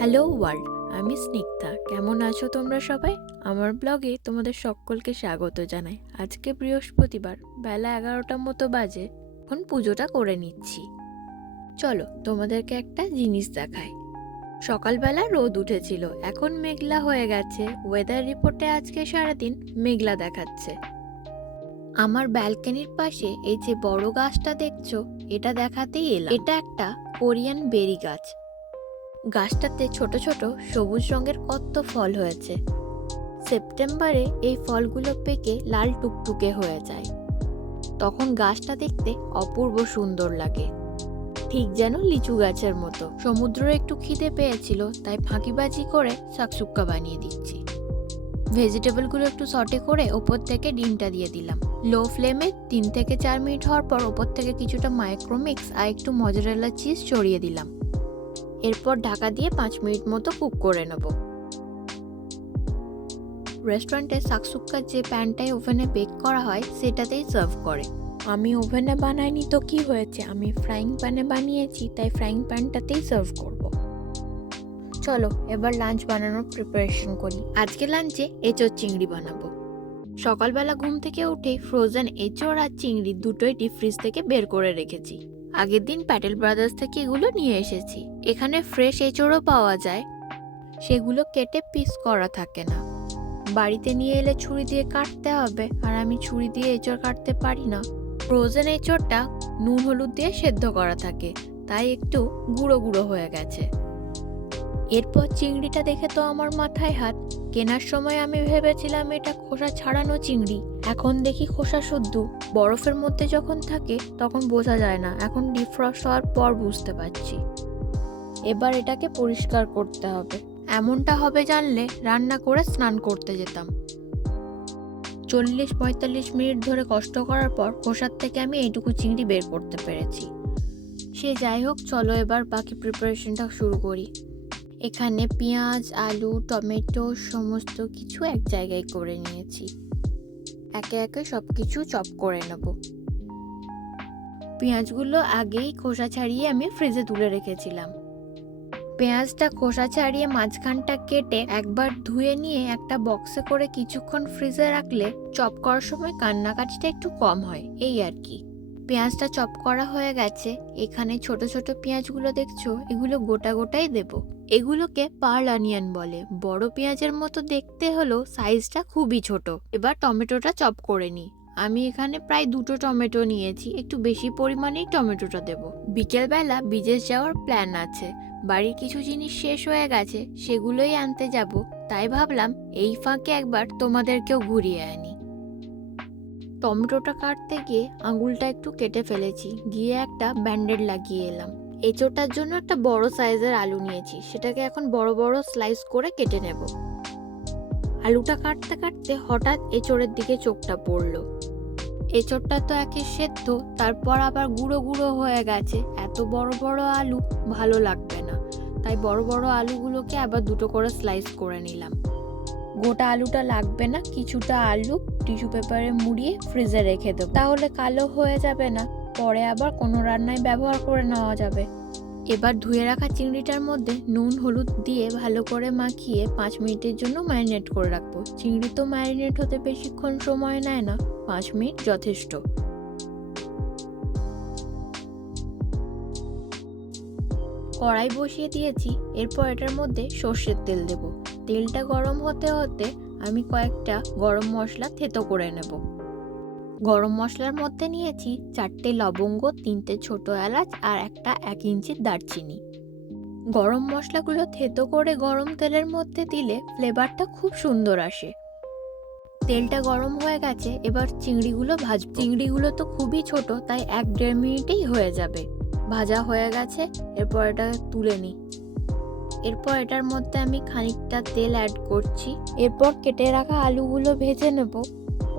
Hello world, আমি স্নিগ্ধা। কেমন আছো তোমরা সবাই? আমার ব্লগে তোমাদের সকলকে স্বাগত জানাই। আজকে বৃহস্পতিবার, বেলা 11টার মতো বাজে। এখন পুজোটা করে নিচ্ছি। চলো তোমাদেরকে একটা জিনিস দেখাই। সকালবেলা রোদ উঠেছিল, এখন মেঘলা হয়ে গেছে। ওয়েদার রিপোর্টে আজকে সারাদিন মেঘলা দেখাচ্ছে। আমার ব্যালকনির পাশে এই যে বড় গাছটা দেখছো, এটা দেখাতেই এলাম। এটা একটা কোরিয়ান বেরি গাছ। গাছটাতে ছোট ছোট সবুজ রঙের কত ফল হয়েছে। সেপ্টেম্বরে এই ফলগুলো পেকে লাল টুকটুকে হয়ে যায়। তখন গাছটা দেখতে অপূর্ব সুন্দর লাগে, ঠিক যেন লিচু গাছের মতো। সমুদ্রে একটু খিদে পেয়েছিল, তাই ফাঁকিবাজি করে শাকসুক্কা বানিয়ে দিচ্ছি। ভেজিটেবলগুলো একটু সটে করে ওপর থেকে ডিমটা দিয়ে দিলাম। লো ফ্লেমে 3 থেকে 4 মিনিট হওয়ার পর ওপর থেকে কিছুটা মাইক্রোমিক্স আর একটু মজারেলা চিজ ছড়িয়ে দিলাম। এরপর ঢাকা দিয়ে 5 মিনিট মতো কুক করে নেব। রেস্টুরেন্টে শাকসুক্কার যে প্যানটায় ওভেনে বেক করা হয় সেটাতেই সার্ভ করে। আমি ওভেনে বানাইনি তো কি হয়েছে, আমি ফ্রাইং প্যানে বানিয়েছি, তাই ফ্রাইং প্যানটাতেই সার্ভ করব। চলো এবার লাঞ্চ বানানোর প্রিপারেশন করি। আজকে লাঞ্চে এঁচোড় চিংড়ি বানাবো। সকালবেলা ঘুম থেকে উঠেই ফ্রোজেন এঁচোড় আর চিংড়ি দুটোই ডিপ ফ্রিজ থেকে বের করে রেখেছি। আগের দিন প্যাটেল ব্রাদার্স থেকে এগুলো নিয়ে এসেছি। এখানে ফ্রেশ এঁচোড়ও পাওয়া যায়, সেগুলো কেটে পিস করা থাকে না। বাড়িতে নিয়ে এলে ছুরি দিয়ে কাটতে হবে, আর আমি ছুরি দিয়ে এঁচোড় কাটতে পারি না। ফ্রোজেন এঁচোড়টা নুন হলুদ দিয়ে সেদ্ধ করা থাকে, তাই একটু গুঁড়ো গুঁড়ো হয়ে গেছে। এরপর চিংড়িটা দেখে তো আমার মাথায় হাত। কেনার সময় আমি ভেবেছিলাম এটা খোসা ছাড়ানো চিংড়ি, এখন দেখি খোসা শুদ্ধ। বরফের মধ্যে যখন থাকে তখন বোঝা যায় না, এখন ডিফ্রস্ট হওয়ার পর বুঝতে পারছি। এবার এটাকে পরিষ্কার করতে হবে। এমনটা হবে জানলে রান্না করে স্নান করতে যেতাম। 40-45 মিনিট ধরে কষ্ট করার পর খোসার থেকে আমি এইটুকু চিংড়ি বের করতে পেরেছি। সে যাই হোক, চলো এবার বাকি প্রিপারেশনটা শুরু করি। এখানে পেঁয়াজ, আলু, টমেটো সমস্ত কিছু এক জায়গায় করে নিয়েছি। একে একে সব কিছু চপ করে নেব। পেঁয়াজগুলো আগেই খোসা ছাড়িয়ে আমি ফ্রিজে তুলে রেখেছিলাম। পেঁয়াজটা খোসা ছাড়িয়ে মাঝখানটা কেটে একবার ধুয়ে নিয়ে একটা বক্সে করে কিছুক্ষণ ফ্রিজে রাখলে চপ করার সময় কান্নাকাটিটা একটু কম হয়, এই আর কি। পেঁয়াজটা চপ করা হয়ে গেছে। এখানে ছোট ছোট পেঁয়াজগুলো দেখছো, এগুলো গোটা গোটাই দেব। এগুলোকে পার্ল অনিয়ন বলে। বড় পেঁয়াজের মতো দেখতে হলেও সাইজটা খুবই ছোট। এবার টমেটোটা চপ করে নিই। আমি এখানে প্রায় 2টো টমেটো নিয়েছি, একটু বেশি পরিমাণেই টমেটোটা দেব। বিকেলবেলা বিদেশ যাওয়ার প্ল্যান আছে। বাড়ির কিছু জিনিস শেষ হয়ে গেছে, সেগুলোই আনতে যাব। তাই ভাবলাম এই ফাঁকে একবার তোমাদেরকেও ঘুরিয়ে আনি। টমেটোটা কাটতে গিয়ে আঙুলটা একটু কেটে ফেলেছি, গিয়ে একটা ব্যান্ডেড লাগিয়ে এলাম। এঁচোড়টার জন্য একটা বড় সাইজের আলু নিয়েছি, সেটাকে এখন বড় বড় স্লাইস করে কেটে নেব। আলুটা কাটতে কাটতে হঠাৎ এঁচোড়ের দিকে চোখটা পড়লো। এঁচোড়টা তো একে সেদ্ধ, তারপর আবার গুঁড়ো গুঁড়ো হয়ে গেছে। এত বড় বড় আলু ভালো লাগবে না, তাই বড় বড় আলুগুলোকে আবার 2টো করে স্লাইস করে নিলাম। গোটা আলুটা লাগবে না, কিছুটা আলু টিস্যু পেপারে মুড়িয়ে ফ্রিজে রেখে দেবো, তাহলে কালো হয়ে যাবে না, পরে আবার কোনো রান্নায় ব্যবহার করে নেওয়া যাবে। এবার ধুয়ে রাখা চিংড়িটার মধ্যে নুন হলুদ দিয়ে ভালো করে মাখিয়ে 5 মিনিটের জন্য ম্যারিনেট করে রাখবো। চিংড়ি তো ম্যারিনেট হতে বেশিক্ষণ সময় নেয় না, 5 মিনিট যথেষ্ট। কড়াই বসিয়ে দিয়েছি। এরপর এটার মধ্যে সর্ষের তেল দেব। তেলটা গরম হতে হতে আমি কয়েকটা গরম মশলা থেতো করে নেব। গরম মশলার মধ্যে নিয়েছি 4টে লবঙ্গ, 3টে ছোট এলাচ আর একটা 1 ইঞ্চির দারচিনি। গরম মশলাগুলো থেতো করে গরম তেলের মধ্যে দিলে ফ্লেভারটা খুব সুন্দর আসে। তেলটা গরম হয়ে গেছে, এবার চিংড়িগুলো ভাজবো। চিংড়িগুলো তো খুবই ছোট, তাই 1-1.5 মিনিটেই হয়ে যাবে। ভাজা হয়ে গেছে, এরপর এটা তুলে নিই। এরপর এটার মধ্যে আমি খানিকটা তেল অ্যাড করছি। এরপর কেটে রাখা আলুগুলো ভেজে নেব।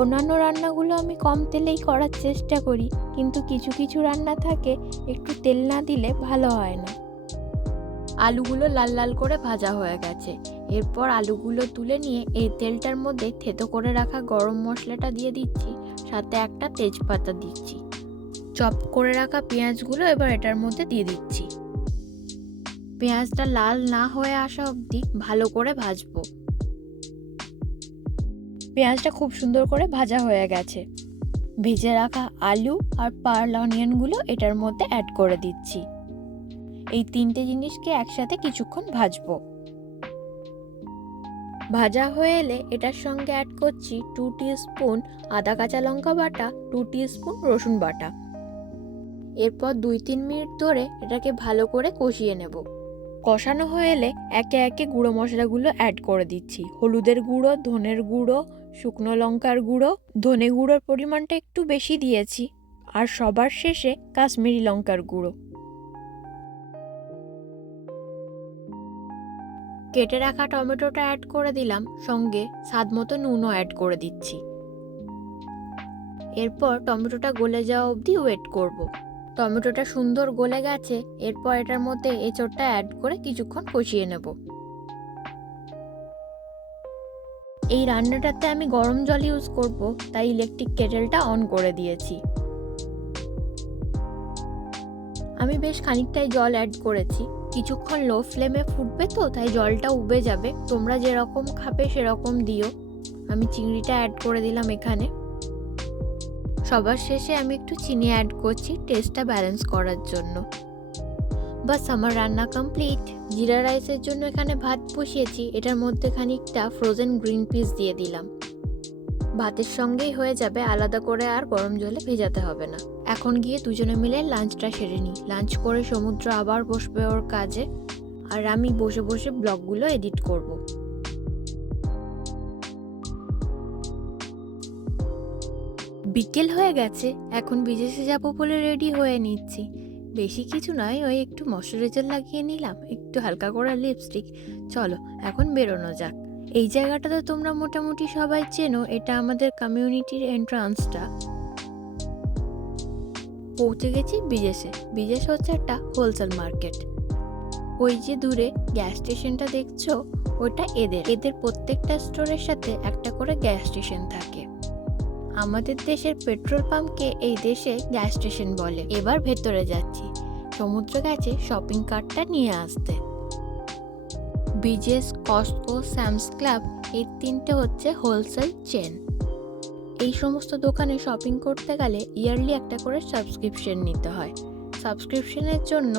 অন্যান্য রান্নাগুলো আমি কম তেলেই করার চেষ্টা করি, কিন্তু কিছু কিছু রান্না থাকে একটু তেল না দিলে ভালো হয় না। আলুগুলো লাল লাল করে ভাজা হয়ে গেছে। এরপর আলুগুলো তুলে নিয়ে এই তেলটার মধ্যে থেতো করে রাখা গরম মশলাটা দিয়ে দিচ্ছি, সাথে একটা তেজপাতা দিচ্ছি। চপ করে রাখা পেঁয়াজগুলো এবার এটার মধ্যে দিয়ে দিচ্ছি। পেঁয়াজটা লাল না হয়ে আসা অবধি ভালো করে ভাজবো। পেঁয়াজটা খুব সুন্দর করে ভাজা হয়ে গেছে। ভেজে রাখা আলু আর পার্ল অনিয়নগুলো এটার মধ্যে অ্যাড করে দিচ্ছি। এই তিনটে জিনিসকে একসাথে কিছুক্ষণ ভাজবো। ভাজা হয়ে এলে এটার সঙ্গে অ্যাড করছি 2 টিস্পুন আদা কাঁচা লঙ্কা বাটা, 2 টিস্পুন রসুন বাটা। এরপর 2-3 মিনিট ধরে এটাকে ভালো করে কষিয়ে নেব। কষানো হয়ে এলে একে একে গুঁড়ো মশলাগুলো অ্যাড করে দিচ্ছি। হলুদের গুঁড়ো, ধনের গুঁড়ো, শুকনো লঙ্কার গুঁড়ো, ধনে গুঁড়োর পরিমাণটা একটু বেশি দিয়েছি, আর সবার শেষে কাশ্মীরি লঙ্কার গুঁড়ো। কেটে রাখা টমেটোটা অ্যাড করে দিলাম, সঙ্গে স্বাদ মতো নুনও অ্যাড করে দিচ্ছি। এরপর টমেটোটা গলে যাওয়া অবধি ওয়েট করব। টমেটোটা সুন্দর গলে গেছে। এরপর এটার মধ্যে এঁচোড়টা অ্যাড করে কিছুক্ষণ কষিয়ে নেব। এই রান্নাটাতে আমি গরম জল ইউজ করব, তাই ইলেকট্রিক কেটেলটা অন করে দিয়েছি। আমি বেশ খানিকটাই জল অ্যাড করেছি। কিছুক্ষণ লো ফ্লেমে ফুটবে তো, তাই জলটা উবে যাবে। তোমরা যেরকম খাবে সেরকম দিও। আমি চিংড়িটা অ্যাড করে দিলাম এখানে। সবার শেষে আমি একটু চিনি অ্যাড করছি টেস্টটা ব্যালেন্স করার জন্য। বাস, আমার রান্না কমপ্লিট। জিরা রাইসের জন্য এখানে ভাত বসিয়েছি। এটার মধ্যে খানিকটা ফ্রোজেন গ্রিন পিস দিয়ে দিলাম। ভাতের সঙ্গেই হয়ে যাবে, আলাদা করে আর গরম জলে ভেজাতে হবে না। এখন গিয়ে দুজনে মিলে লাঞ্চটা সেরে নিই। লাঞ্চ করে সমুদ্র আবার বসবে ওর কাজে, আর আমি বসে বসে ব্লগগুলো এডিট করব। বিকেল হয়ে গেছে, এখন বিদেশে যাব বলে রেডি হয়ে নিচ্ছি। বেশি কিছু নয়, ওই একটু ময়শ্চারাইজার লাগিয়ে নিলাম, একটু হালকা করে লিপস্টিক। চলো এখন বেরোনো যাক। এই জায়গাটা তো তোমরা মোটামুটি সবাই চেনো, এটা আমাদের কমিউনিটির এন্ট্রান্সটা। পৌঁছে গেছি বিদেশে। বিদেশ হচ্ছে একটা হোলসেল মার্কেট। ওই যে দূরে গ্যাস স্টেশনটা দেখছো, ওটা এদের প্রত্যেকটা স্টোরের সাথে একটা করে গ্যাস স্টেশন থাকে। আমাদের দেশের পেট্রোল পাম্পকে এই দেশে গ্যাস স্টেশন বলে। এবার ভেতরে যাচ্ছি। সমুদ্র গেছে শপিং কার্টটা নিয়ে আসতে। বিজেস, কস্টকো, স্যামস ক্লাব, এই তিনটে হচ্ছে হোলসেল চেন। এই সমস্ত দোকানে শপিং করতে গেলে ইয়ারলি একটা করে সাবস্ক্রিপশন নিতে হয়। সাবস্ক্রিপশনের জন্য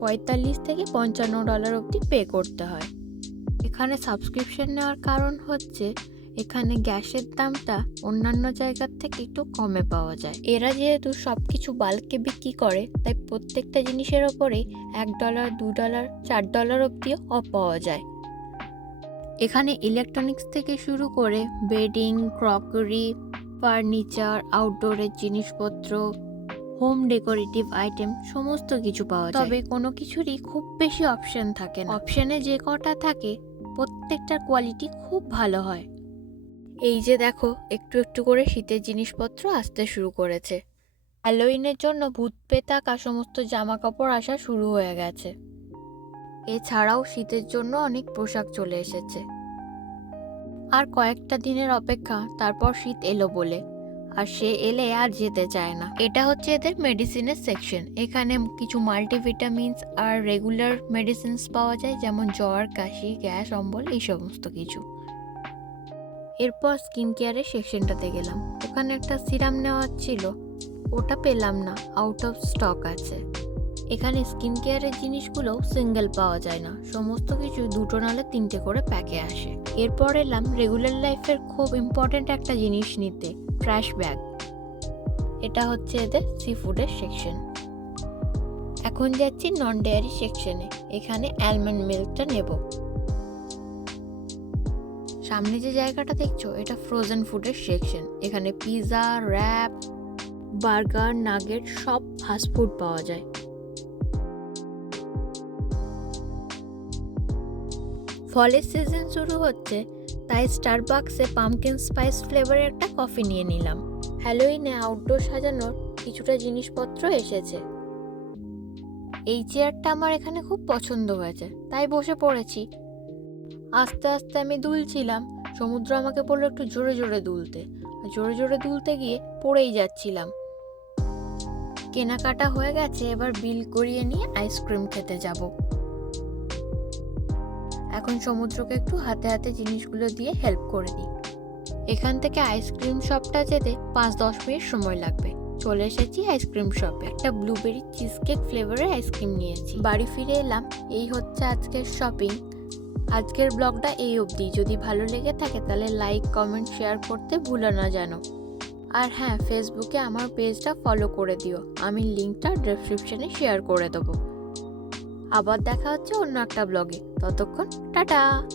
$45 থেকে $55 অবধি পে করতে হয়। এখানে সাবস্ক্রিপশন নেওয়ার কারণ হচ্ছে এখানে গ্যাসের দামটা অন্যান্য জায়গার থেকে একটু কমে পাওয়া যায়। এরা যেহেতু সব কিছু বাল্কে বিক্রি করে, তাই প্রত্যেকটা জিনিসের ওপরেই $1, $2, $4 অবধিও অফ পাওয়া যায়। এখানে ইলেকট্রনিক্স থেকে শুরু করে বেডিং, ক্রকারি, ফার্নিচার, আউটডোরের জিনিসপত্র, হোম ডেকোরেটিভ আইটেম সমস্ত কিছু পাওয়া যায়। তবে কোনো কিছুরই খুব বেশি অপশন থাকে না। অপশনে যে কটা থাকে প্রত্যেকটার কোয়ালিটি খুব ভালো হয়। এই যে দেখো, একটু একটু করে শীতের জিনিসপত্র আসতে শুরু করেছে। হ্যালোইনের জন্য ভূত পেতাকা সমস্ত জামা কাপড় আসা শুরু হয়ে গেছে। এছাড়াও শীতের জন্য অনেক পোশাক চলে এসেছে। আর কয়েকটা দিনের অপেক্ষা, তারপর শীত এলো বলে। আর সে এলে আর যেতে চায় না। এটা হচ্ছে এদের মেডিসিনের সেকশন। এখানে কিছু মাল্টিভিটামিনস আর রেগুলার মেডিসিনস পাওয়া যায়, যেমন জ্বর, কাশি, গ্যাস, অম্বল, এই সমস্ত কিছু। এরপর স্কিন কেয়ারের সেকশনটাতে গেলাম। ওখানে একটা সিরাম নেওয়ার ছিল, ওটা পেলাম না, আউট অফ স্টক আছে। এখানে স্কিন কেয়ারের জিনিসগুলো সিঙ্গেল পাওয়া যায় না, সমস্ত কিছু 2 নাহলে 3টে করে প্যাকে আসে। এরপর এলাম রেগুলার লাইফের খুব ইম্পর্টেন্ট একটা জিনিস নিতে, ট্র্যাশ ব্যাগ। এটা হচ্ছে এদের সি ফুডের সেকশন। এখন যাচ্ছি নন ডেয়ারি সেকশনে। এখানে অ্যালমন্ড মিল্কটা নেব। সামনে যে জায়গাটা দেখছো, এটা ফ্রোজেন ফুডের সেকশন। এখানে পিৎজা, র্যাপ, বার্গার, নাগেট সব ফাস্ট ফুড পাওয়া যায়। ফলের সিজন শুরু হচ্ছে, তাই স্টারবাকসে পামকিন স্পাইস ফ্লেভারের একটা কফি নিয়ে নিলাম। হ্যালোইনে আউটডোর সাজানোর কিছুটা জিনিসপত্র এসেছে। এই চেয়ারটা আমার এখানে খুব পছন্দ হয়েছে, তাই বসে পড়েছি। আস্তে আস্তে আমি দুলছিলাম। সমুদ্র আমাকে বললো একটু জোরে জোরে দুলতে। জোরে জোরে দুলতে গিয়ে পড়েই যাচ্ছিলাম। কেনাকাটা হয়ে গেছে, এবার বিল করিয়ে নিয়ে আইসক্রিম খেতে যাব। এখন সমুদ্রকে একটু হাতে হাতে জিনিসগুলো দিয়ে হেল্প করে দিই। এখান থেকে আইসক্রিম শপটা যেতে 5-10 মিনিট সময় লাগবে। চলে এসেছি আইসক্রিম শপে। একটা ব্লুবেরি চিজ কেক ফ্লেভারের আইসক্রিম নিয়েছি। বাড়ি ফিরে এলাম। এই হচ্ছে আজকের শপিং। আজকের ব্লগটা এই অবধি। যদি ভালো লেগে থাকে তাহলে লাইক, কমেন্ট, শেয়ার করতে ভুলো না যেন। আর হ্যাঁ, ফেসবুকে আমার পেজটা ফলো করে দিও। আমি লিঙ্কটা ডেসক্রিপশনে শেয়ার করে দেবো। আবার দেখা হচ্ছে অন্য একটা ব্লগে। ততক্ষণ টাটা।